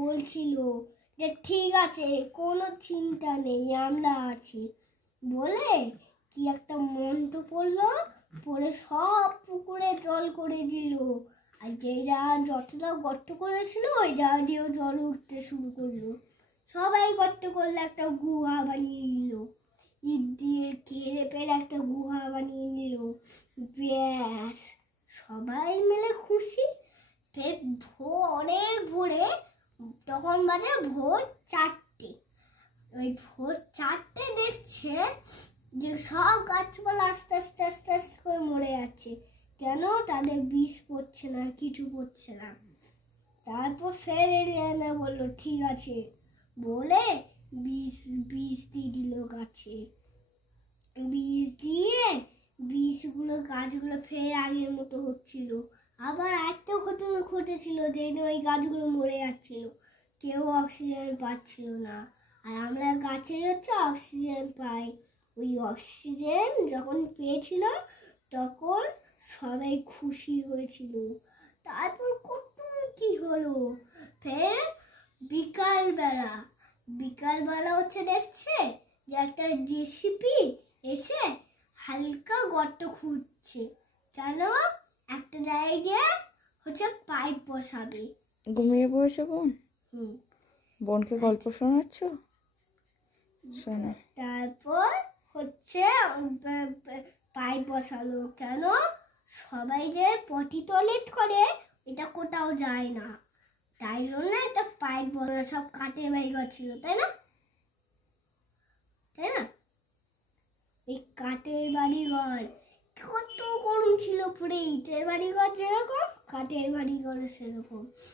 বলছিল যে ঠিক আছে, কোনো চিন্তা নেই, আমরা আছি বলে কি একটা মন্ত্র পড়লো, পড়ে সব পুকুরে জল করে দিল। আর যে জায়গা যতটা গর্ত করেছিল ওই জায়গা দিয়েও জল উঠতে শুরু করলো। সবাই গর্ত করলে একটা গুহা বানিয়ে নিল, ইট দিয়ে ঘিরে ফেলে একটা গুহা বানিয়ে নিল। ব্যাস, সবাই মিলে খুশি। ফের অনেক ভোরে, তখন বাজে ভোর 4টে। ওই ভোর 4টে দেখছে যে সব গাছপালা আস্তে আস্তে আস্তে আস্তে করে মরে যাচ্ছে। কেন? তাদের বিষ পড়ছে না, কিছু পড়ছে না। তারপর ফের এলিয়েনা বললো ঠিক আছে বলে বিষ দিয়ে দিল গাছে। বিষ দিয়ে বিষগুলো গাছগুলো ফের আগের মতো হচ্ছিল। আবার একটা ঘটনা ঘটেছিল যে ওই গাছগুলো মরে যাচ্ছিল, কেউ অক্সিজেন পাচ্ছিল না। আর আমরা গাছে হচ্ছে অক্সিজেন পাই। ওই অক্সিজেন যখন পেয়েছিল তখন সবাই খুশি হয়েছিল। তারপর কত কি হলো। ফের বিকালবেলা হচ্ছে দেখছে যে একটা জেসিপি এসে হালকা গর্ত খুঁড়ছে। কেন? একটা জায়গায় হচ্ছে পাইপ বসাবে। ঘুমিয়ে পড়েছে বোন? বোনকে গল্প শোনাচ্ছ? শোনা। তারপর হচ্ছে পাইপ বসালো। কেন? সবাই যে পটি টয়লেট করে এটা কোথাও যায় না, তাই জন্য একটা পাইপ বসানো। সব কাঠের বাড়িঘর ছিল, তাই না? এই কাঠের বাড়িঘর কত গরম ছিল, পুরো ইটের বাড়িঘর যেরকম কাঠের বাড়িঘর সেরকম।